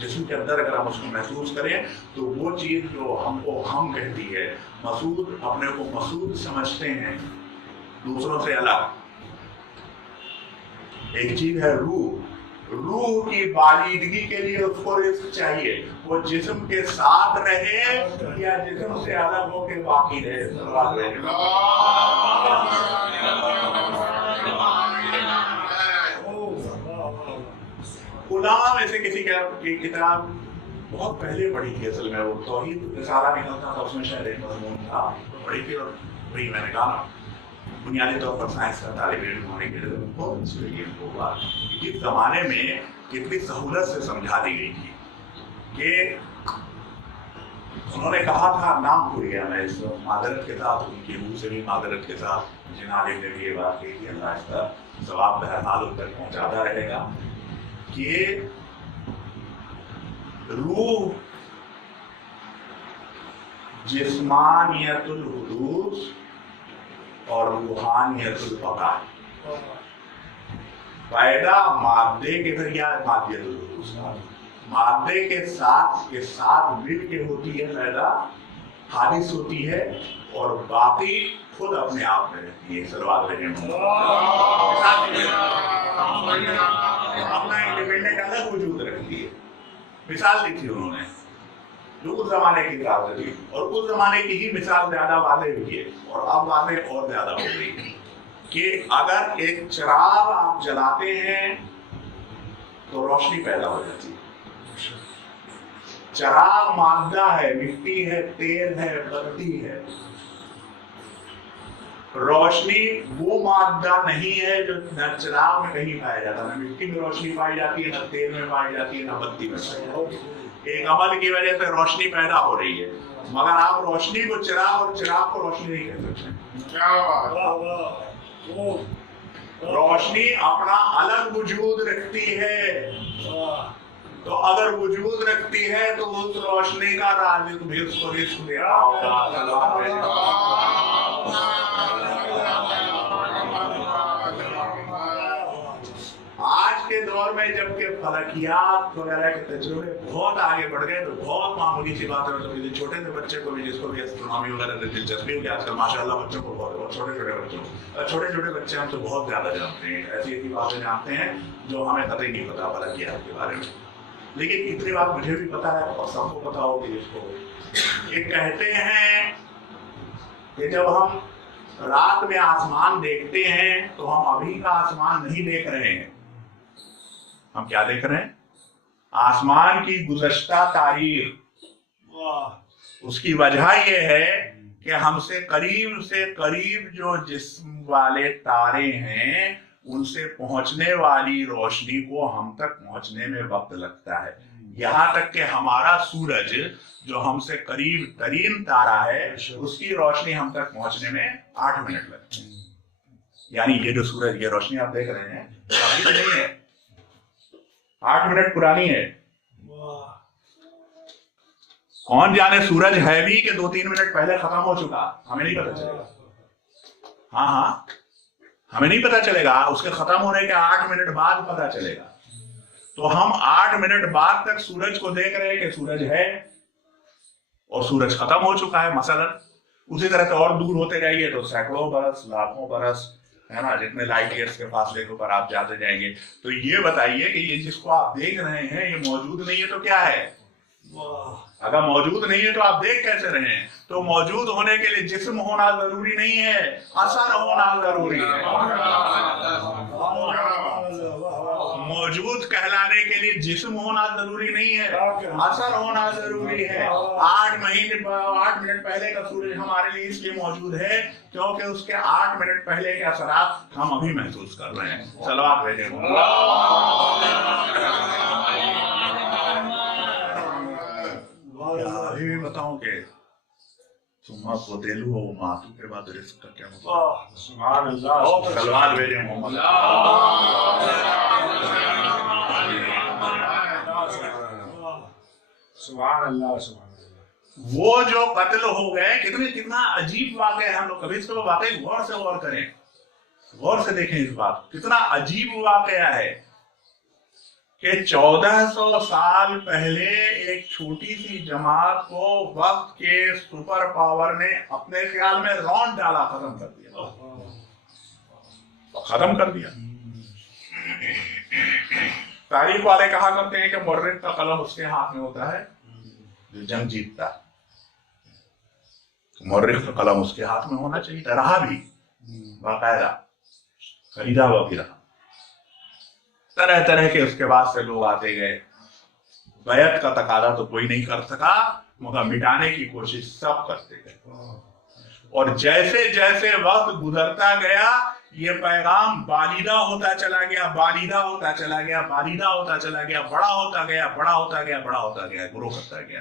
जिस्म के अंदर अगर हम उसको महसूस करें तो वो चीज जो हमको हम कहती है, मसूद अपने को मसूद समझते हैं दूसरों से अलग। एक चीज है रूह। रूह की बालिदगी के लिए उसको रिस्क चाहिए, वो जिस्म के साथ रहे या जिस्म से अलग होके बाकी रहे। गुलाम ऐसे किसी की किताब बहुत पहले पढ़ी थी, असल में वो तौहीद रिसाला निकलता था, उसमें शायद एक मजमून था, पढ़ी थी और वही मैंने कहा बुनियादी तौर पर साइंस का तालिब इल्म होने के लिए बहुत इस जमाने में कितनी सहूलत से समझा दी गई थी कि उन्होंने कहा था, नाम भूल गया मैं इस मादरत के साथ, उनकी रूह से भी मादरत के साथ जिन्हाने ने भी ये बात कही कि अल्लाह इसका जवाब बहरहाल उन तक पहुंचाता रहेगा कि रूह जिस्मानियतुल हुदूस और रूहानियतुल बका। पैदा मादे के जरिया मादे के साथ मिल के होती है, पैदा हादिस होती है, और बाकी खुद अपने आप में रहती है। सलवात अपना इंडिपेंडेंट अलग वजूद रखती है। मिसाल दी थी उन्होंने जो उस जमाने की बात थी, और उस जमाने की ही मिसाल ज्यादा वादे हुई है और अब वादे और ज्यादा हो गई है कि अगर एक चिराग आप जलाते हैं तो रोशनी पैदा हो जाती है। चिराग मादा है, मिट्टी है, तेल है, बत्ती है। रोशनी वो मादा नहीं है जो न चिराग में कहीं पाया जाता, न मिट्टी में रोशनी पाई जाती है, न तेल में पाई जाती है, न बत्ती में पाई जाती है। एक अमल की वजह से रोशनी पैदा हो रही है, मगर आप रोशनी को चिराग और चिराग को रोशनी नहीं कह सकते। रोशनी अपना अलग वजूद रखती है, तो अगर वजूद रखती है तो उस रोशनी का राज़िक़ भी उसको रिज़्क़ दे रहा होगा। आज के के दौर में जबकि फलकियात वगैरह के तजुर्बे बहुत आगे बढ़ गए तो बहुत मामूली सी बात है, तो छोटे से बच्चे को भी, जिसको भी एस्ट्रोनॉमी वगैरह में दिलचस्पी होगी आजकल माशाल्लाह बच्चों को बहुत, छोटे छोटे बच्चे हमसे बहुत ज्यादा जानते हैं, ऐसी ऐसी बातें जानते हैं जो हमें कतई नहीं पता फलकियात के बारे में। लेकिन इतनी बात मुझे भी पता है और सबको पता होगी इसको। ये कहते हैं कि जब हम रात में आसमान देखते हैं तो हम अभी का आसमान नहीं देख रहे हैं। हम क्या देख रहे हैं? आसमान की गुज़श्ता तारीख। उसकी वजह यह है कि हमसे करीब जो जिस्म वाले तारे हैं उनसे पहुंचने वाली रोशनी को हम तक पहुंचने में वक्त लगता है। यहाँ तक कि हमारा सूरज जो हमसे करीब तरीन तारा है उसकी रोशनी हम तक पहुंचने में 8 मिनट लगते हैं। यानी ये जो सूरज, ये रोशनी आप देख रहे हैं अभी तो नहीं है, 8 मिनट पुरानी है। कौन जाने सूरज है भी कि 2-3 मिनट पहले खत्म हो चुका, हमें नहीं पता चलेगा। हाँ, हमें नहीं पता चलेगा, उसके खत्म होने के 8 मिनट बाद पता चलेगा। तो हम 8 मिनट बाद तक सूरज को देख रहे हैं कि सूरज है और सूरज खत्म हो चुका है मसलन। उसी तरह से और दूर होते जाइए तो सैकड़ों बरस, लाखों बरस, है ना, जितने लाइट ईयर्स के फासले के ऊपर आप जाते जाएंगे। तो ये बताइए कि ये जिसको आप देख रहे हैं ये मौजूद नहीं है तो क्या है? अगर मौजूद नहीं है तो आप देख कैसे रहे हैं? तो मौजूद होने के लिए जिस्म होना जरूरी नहीं है, असर होना जरूरी है। मौजूद कहलाने के लिए जिस्म होना जरूरी नहीं है, असर होना जरूरी है। 8 मिनट पहले का सूरज हमारे लिए इसलिए मौजूद है क्योंकि उसके 8 मिनट पहले के असरात हम अभी महसूस कर रहे हैं। सलावत भेजें। अभी भी बताऊं कि सुम्मा को दिलू हो मातू के बाद रिस्क का क्या मतलब? सुभान अल्लाह। सलावत भेजें मोहम्मद। सुभान अल्लाह, सुभान अल्लाह। वो जो कत्ल हो गए, कितना अजीब वाक़या है। हम लोग कभी इसको वाकई गौर से गौर करें, गौर से देखें इस बात, कितना अजीब वाक़या है कि 1400 साल पहले एक छोटी सी जमात को वक्त के सुपर पावर ने अपने ख्याल में रौंद डाला, खत्म कर दिया, खत्म कर दिया। तारीख वाले कहा करते हैं कि मुर्रिख का कलम उसके हाथ में होता है जो जंग जीतता है। मुर्रिख का कलम उसके हाथ में होना चाहिए, रहा भी बाकायदा, खरीदा हुआ भी रहा। तरह तरह के उसके बाद से लोग आते गए। बैत का तकादा तो कोई नहीं कर सका, मगर मिटाने की कोशिश सब करते गए। और जैसे जैसे वक्त गुजरता गया ये पैगाम बालिदा होता चला गया, बालिदा होता चला गया, बालिदा होता चला गया, बड़ा होता गया, बड़ा होता गया, बड़ा होता गया, ग्रो करता गया।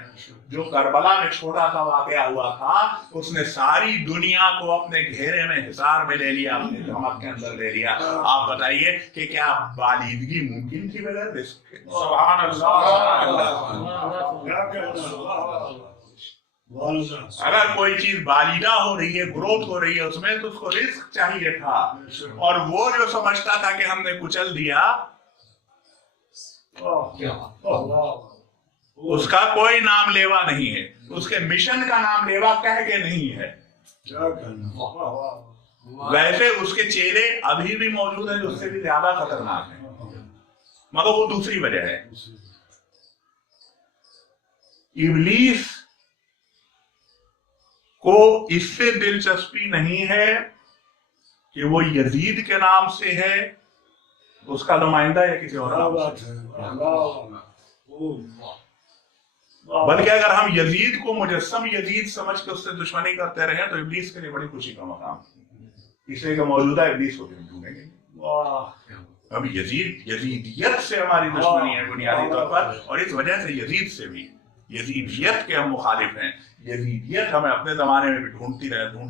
जो करबला में छोटा सा वाकया हुआ था उसने सारी दुनिया को अपने घेरे में, हिसार में ले लिया, अपने धमक के अंदर ले लिया। आप बताइए कि क्या बालिदगी मुमकिन थी बगैर रिस्क के? सुभान अल्लाह। अगर कोई चीज बालिदा हो रही है, ग्रोथ हो रही है, उसमें तो उसको रिस्क चाहिए था। और वो जो समझता था कि हमने कुचल दिया, उसका कोई नाम लेवा नहीं है, उसके मिशन का नाम लेवा कह के नहीं है। वैसे उसके चेहरे अभी भी मौजूद है जो उससे भी ज्यादा खतरनाक है, मगर वो दूसरी वजह है। इब्लीस को इससे दिलचस्पी नहीं है कि वो यजीद के नाम से है, उसका नुमाइंदा या किसी और नाम से, बल्कि अगर हम यजीद को मुजस्सम यजीद समझ के उससे दुश्मनी करते रहे तो इब्लीस के लिए बड़ी खुशी का मकाम, इसलिए कि मौजूदा इब्लीस को भी ढूंढेंगे। अब यजीदियत से हमारी दुश्मनी है बुनियादी तौर पर, और इस वजह से यजीद से भी। यजीदियत के हम मुखालिफ हैं। यजीदियत हमें अपने जमाने में भी ढूंढते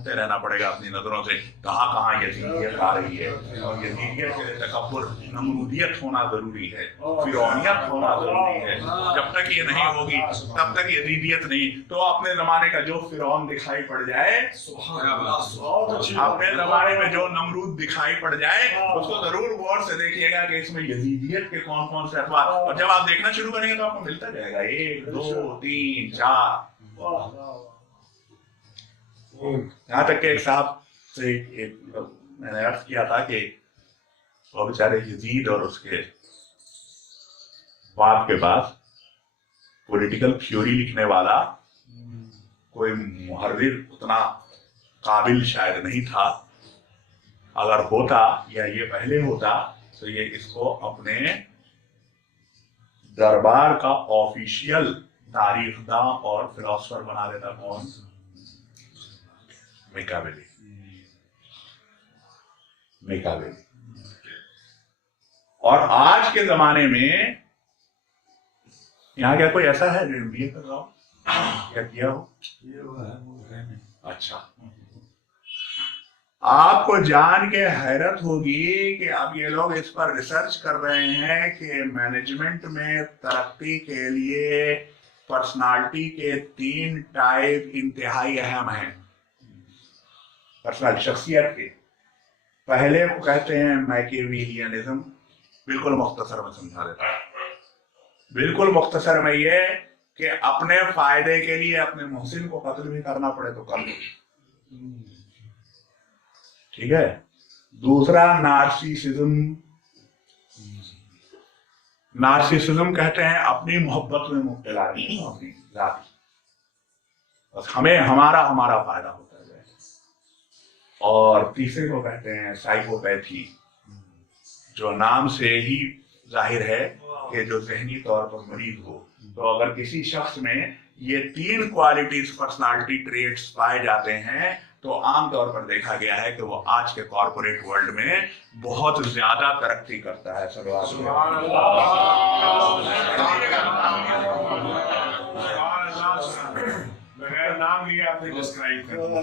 रहना पड़ेगा अपनी नजरों से, कहाँ यजीदियत आ रही है। और यजीदियत के लिए तकब्बुर, नमरूदियत होना जरूरी है, फिरौनियत होना जरूरी है। जब तक ये नहीं होगी तब तक यजीदियत नहीं। तो अपने जमाने का जो फिरौन दिखाई पड़ जाए, अपने जमाने में जो नमरूद दिखाई पड़ जाए, उसको जरूर गौर से देखिएगा कि इसमें यजीदियत के कौन कौन से अखबार, और जब आप देखना शुरू करेंगे तो आपको मिलता जाएगा 1 2 3 4। यहाँ तक के एक साहब से मैंने अर्ज किया था कि वो बेचारे यजीद और उसके बाप के पास पॉलिटिकल थ्योरी लिखने वाला कोई मुहर्रिर उतना काबिल शायद नहीं था। अगर होता या ये पहले होता तो ये इसको अपने दरबार का ऑफिशियल तारीखदां और फिलोसफर बना देता। कौन? मेकावेली। और आज के जमाने में यहाँ क्या कोई ऐसा है जो MBA कर रहा हो या किया हो? अच्छा, आपको जान के हैरत होगी कि अब ये लोग इस पर रिसर्च कर रहे हैं कि मैनेजमेंट में तरक्की के लिए पर्सनालिटी के 3 टाइप इंतहाई अहम हैं। पर्सनालिटी, शख्सियत के पहले को कहते हैं मैकियावेलियनिज्म। बिल्कुल मुख्तसर में समझा देता है। बिल्कुल मुख्तसर में ये कि अपने फायदे के लिए अपने मोहसिन को कत्ल भी करना पड़े तो कर लो, ठीक है। दूसरा नार्सिसिज्म। नार्सिसिज्म कहते हैं अपनी मोहब्बत में मुब्तला रहना, अपनी जाति, बस हमें हमारा फायदा होता है। और तीसरे को कहते हैं साइकोपैथी, जो नाम से ही जाहिर है कि जो जहनी तौर पर मरीज हो। तो अगर किसी शख्स में ये 3 क्वालिटीज, पर्सनालिटी ट्रेट्स पाए जाते हैं तो आमतौर पर देखा गया है कि वो आज के कॉर्पोरेट वर्ल्ड में बहुत ज्यादा तरक्की करता है। बगैर नाम लिए आपने डिस्क्राइब कर दिया।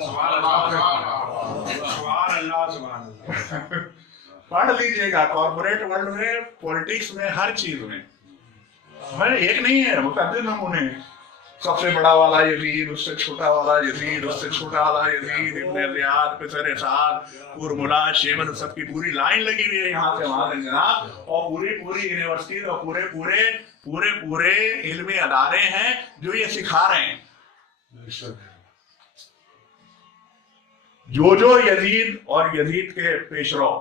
पढ़ लीजिएगा, कॉर्पोरेट वर्ल्ड में, पॉलिटिक्स में, हर चीज में एक नहीं है, मुतअद्दिद नमूने। सबसे बड़ा वाला यजीद, उससे छोटा वाला यजीद, उससे छोटा वाला यजीद, इब्न ज़ियाद, पिसर साद, कुरमुला, शेमन, सबकी पूरी लाइन लगी हुई है यहाँ से वहां तक जनाब। और पूरी यूनिवर्सिटी और पूरे इल्मी अदारे हैं जो ये सिखा रहे हैं। जो यजीद और यजीद के पेशरो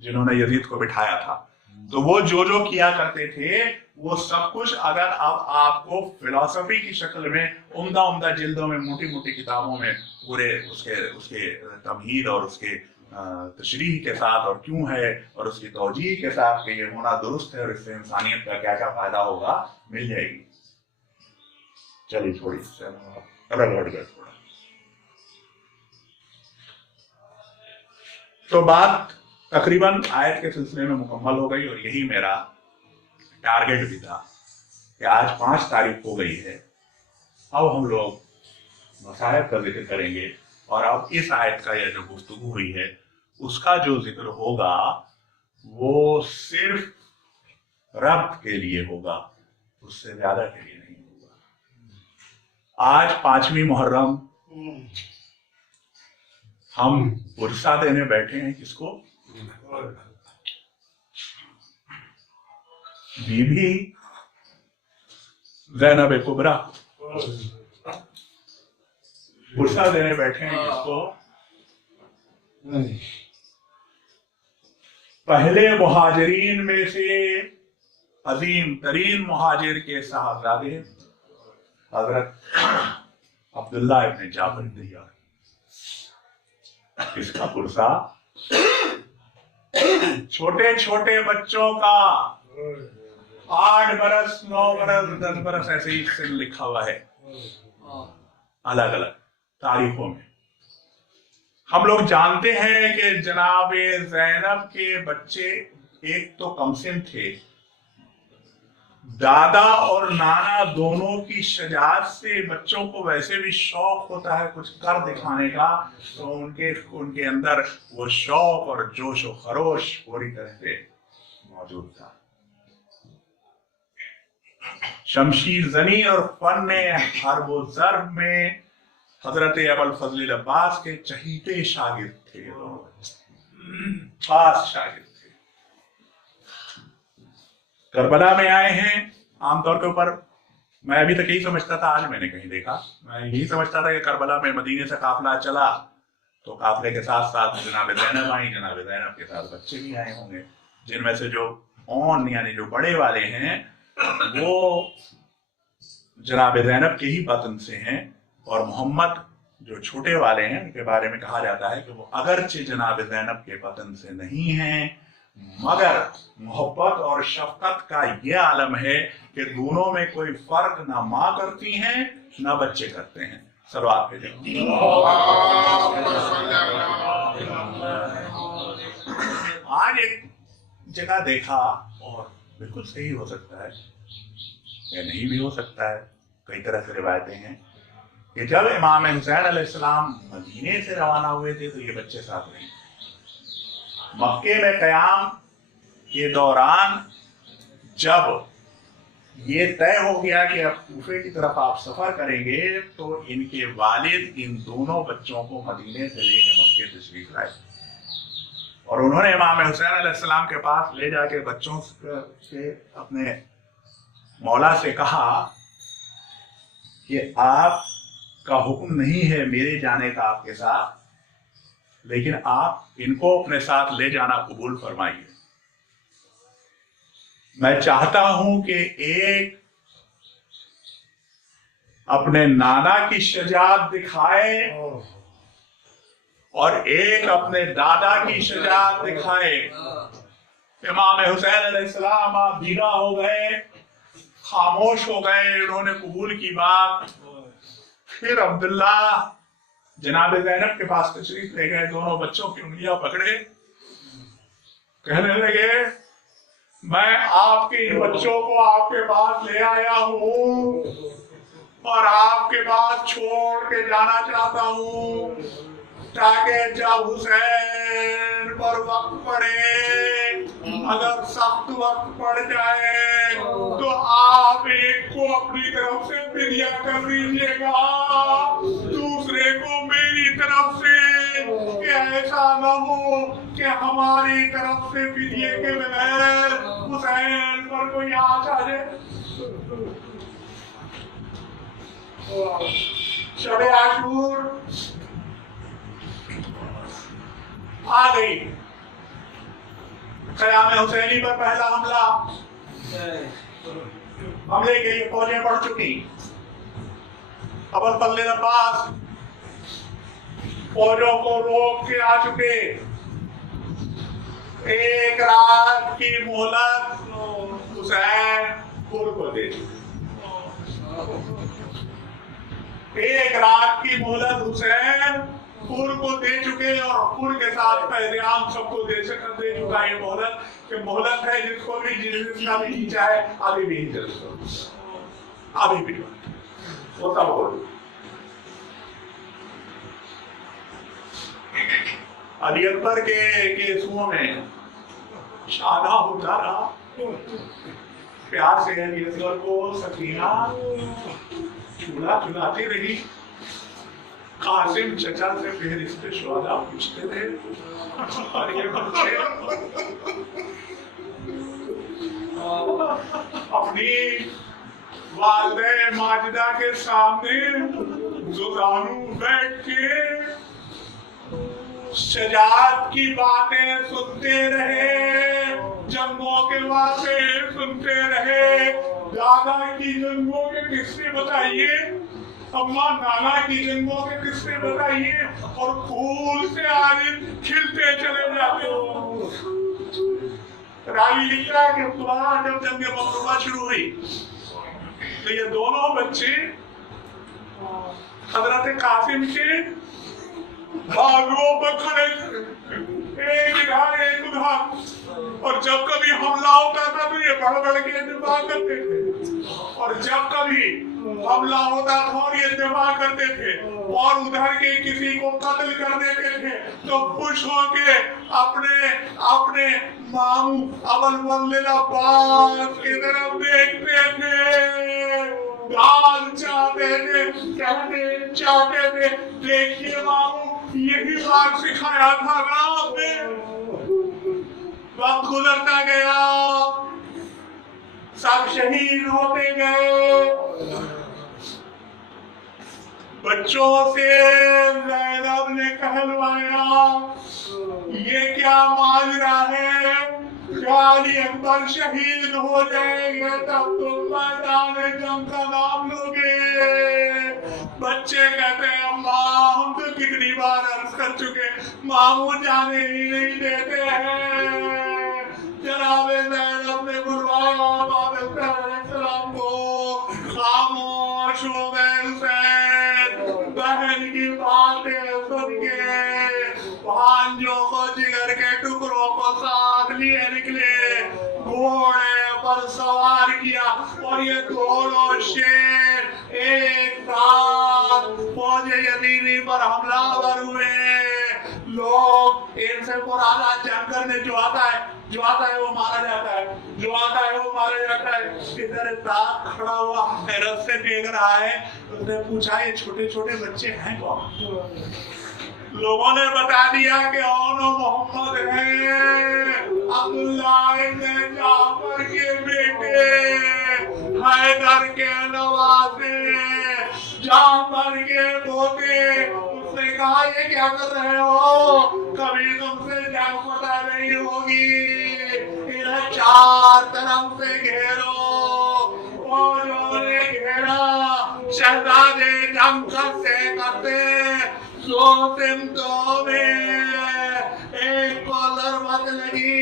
जिन्होंने यजीद को बिठाया था, तो वो जो किया करते थे वो सब कुछ अगर अब आपको फिलॉसफी की शक्ल में उम्दा जिल्दों में, मोटी किताबों में पूरे उसके तमहीद और उसके तशरीह के साथ और क्यों है और उसकी तौजीह के साथ कि ये होना दुरुस्त है और इससे इंसानियत का क्या क्या फायदा होगा, मिल जाएगी। चलिए थोड़ी हट गए थोड़ा। तो बात तकरीबन आयत के सिलसिले में मुकम्मल हो गई और यही मेरा टारगेट भी था कि आज 5 तारीख हो गई है। अब हम लोग मसाइल का जिक्र करेंगे और अब इस आयत का यह जो गुफ्तगू हुई है उसका जो जिक्र होगा वो सिर्फ रब के लिए होगा, उससे ज्यादा के लिए नहीं होगा। आज 5वीं मुहर्रम, हम उर्सा देने बैठे हैं किसको? बीबी ज़ैनब कुबरा। उर्सा देने बैठे हैं किसको? पहले मुहाजिरीन में से अजीम तरीन मुहाजिर के साहबजादे हजरत अब्दुल्ला इब्न जाफर तैयार। इसका पुरसा छोटे बच्चों का 8 बरस 9 बरस 10 बरस ऐसे ही सिन लिखा हुआ है अलग अलग तारीखों में। हम लोग जानते हैं कि जनाब ज़ैनब के बच्चे एक तो कमसिन थे, दादा और नाना दोनों की शजाअत से बच्चों को वैसे भी शौक होता है कुछ कर दिखाने का, तो उनके अंदर वो शौक और जोश और खरोश पूरी तरह से मौजूद था। शमशीर जनी और फन हर्ब व ज़र्ब में हजरत अबुल फजल अब्बास के चहीते शागिर्द थे, खास शागिर्द थे। करबला में आए हैं। आमतौर के ऊपर मैं अभी तक यही समझता था, आज मैंने कहीं देखा, मैं यही समझता था कि करबला में मदीने से काफिला चला तो काफिले के साथ साथ जनाब ज़ैनब आई, जनाब ज़ैनब के साथ बच्चे भी आए होंगे, जिनमें से जो ऑन यानी जो बड़े वाले हैं वो जनाब ज़ैनब के ही बतन से हैं, और मोहम्मद जो छोटे वाले हैं उनके बारे में कहा जाता है कि वो अगरचे जनाब ज़ैनब के बतन से नहीं हैं, मगर मोहब्बत और शफकत का ये आलम है कि दोनों में कोई फर्क ना माँ करती हैं ना बच्चे करते हैं। सलवात भेजें। आज एक जगह देखा, और बिल्कुल सही हो सकता है या नहीं भी हो सकता है, कई तरह से रिवायतें हैं कि जब इमाम हुसैन अलैहिस्सलाम मदीने से रवाना हुए थे तो ये बच्चे साथ नहीं। मक्के में क़याम के दौरान जब ये तय हो गया कि अब कूफे की तरफ आप सफर करेंगे, तो इनके वालिद इन दोनों बच्चों को मदीने से लेकर मक्के तशरीफ लाए, और उन्होंने इमाम हुसैन अलैहिस्सलाम के पास ले जाके बच्चों से अपने मौला से कहा कि आपका हुक्म नहीं है मेरे जाने का आपके साथ, लेकिन आप इनको अपने साथ ले जाना कबूल फरमाइए। मैं चाहता हूं कि एक अपने नाना की शजाअत दिखाए और एक अपने दादा की शजाअत दिखाए। इमाम हुसैन अलैहिस्सलाम आप दीदा हो गए, खामोश हो गए, उन्होंने कबूल की बात। फिर अब्दुल्ला जनाब ज़ैनब के पास तशरीफ ले गए, दोनों बच्चों की उंगलियां पकड़े, कहने लगे मैं आपके इन बच्चों को आपके पास ले आया हूं और आपके पास छोड़ के जाना चाहता हूं, ताकि जब हुसैन पर वक्त पड़े, अगर सख्त वक्त पड़ जाए तो आप एक को अपनी तरफ से फिदिया कर दीजिएगा, दूसरे को मेरी तरफ से, कि ऐसा न हो कि हमारी तरफ से फिदिये के बगैर हुसैन पर कोई आँच आ जाए। शब आशूर आ गई, क़याम हुसैनी पर पहला हमला, हमले के लिए फौजें बढ़ चुकी। अबुल फजल अब्बास फौजों को रोक के आ चुके। एक रात की मोहलत हुसैनपुर को दे चुके, एक रात की मोहलत हुसैनपुर को दे चुके, और पुर के साथ पैगाम सबको दे चुका ये मोहलत, कि मोहलत है जिसको भी जिसका भी नीचा है अभी भी अभी भी वो तब हो। अली अकबर के केसुओं में शादा होता रहा, प्यार से अली असगर को सकीना चुलाती रही। कासिम चचा से फेहरिस्त शुहदा पूछते थे, और ये बच्चे अपनी वालिदा माजिदा के सामने जुदानू बैठ के शजाअत की बातें सुनते रहे, जंगों के बातें सुनते रहे, दादा की जंगों के किस्से बताइए, अम्मा नाना की जंगों के किस्से बताइए, और फूल से आरिफ खिलते चले जाते हो। रावी लिखता है कि दोबारा जब जंग मकतूबा शुरू हुई तो ये दोनों बच्चे हजरत कासिम के बाजुओं पर खड़े, एक इधर एक उधर, और जब कभी हमला होता था तो ये बढ़ बढ़ के दिफा करते थे, और जब कभी हमला होता था और ये दिफा करते थे और उधर के किसी को कत्ल कर देते थे, तो खुश होके अपने अपने मामू अवल अब्बास की तरफ देखते थे, गाल चाहते थे, कहते चाहते थे, देखिए मामू यही बात सिखाया था ना आपने। वक्त गुजरता गया, सब शहीद होते गए। बच्चों से ज़ैनब ने कहलवाया, ये क्या माजरा है, अली अकबर शहीद हो जाएंगे तब तुम मैदान जंग का नाम लोगे। बच्चे कहते हैं अम्मा हम तो कितनी बार अर्ज कर चुके, मामू जाने ही नहीं देते हैं। जनाबे ज़ैनब ने बुलवाया बाब अलैहिस्सलाम को, खामोश हो गए हुसैन। बहन की बातें सुन के भांजों को जिगर के टुकड़ों को साथ लिए निकले, घोड़े पर सवार किया, और ये दोनों शेर एक साथ फौजे यजीदी पर हमलावर हुए। लोग इनसे पुराना जंग करने जो आता है वो मारा जाता है, जो आता है वो मारा जाता है। इधर दाग खड़ा हुआ हैरत से देख रहा है। उसने पूछा ये छोटे छोटे बच्चे हैं कौन? लोगों ने बता दिया कि ओनो मोहम्मद है, अब्दुल्ला इब्न जाफर के बेटे, हैदर के नवासे, जाफर के पोते। उसने कहा ये क्या कर रहे हो, कभी तुमसे जंग पता नहीं होगी, इन्हें चार तरफ से घेरो। और उन्होंने घेरा, शहजादे जंग करते दो सिमतों में एक को ज़रबत लगी,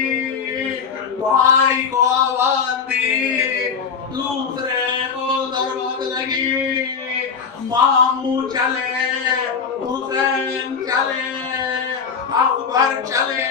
भाई को आवाज दी, दूसरे को ज़रबत लगी। मामू चले, हुसैन चले, अकबर चले,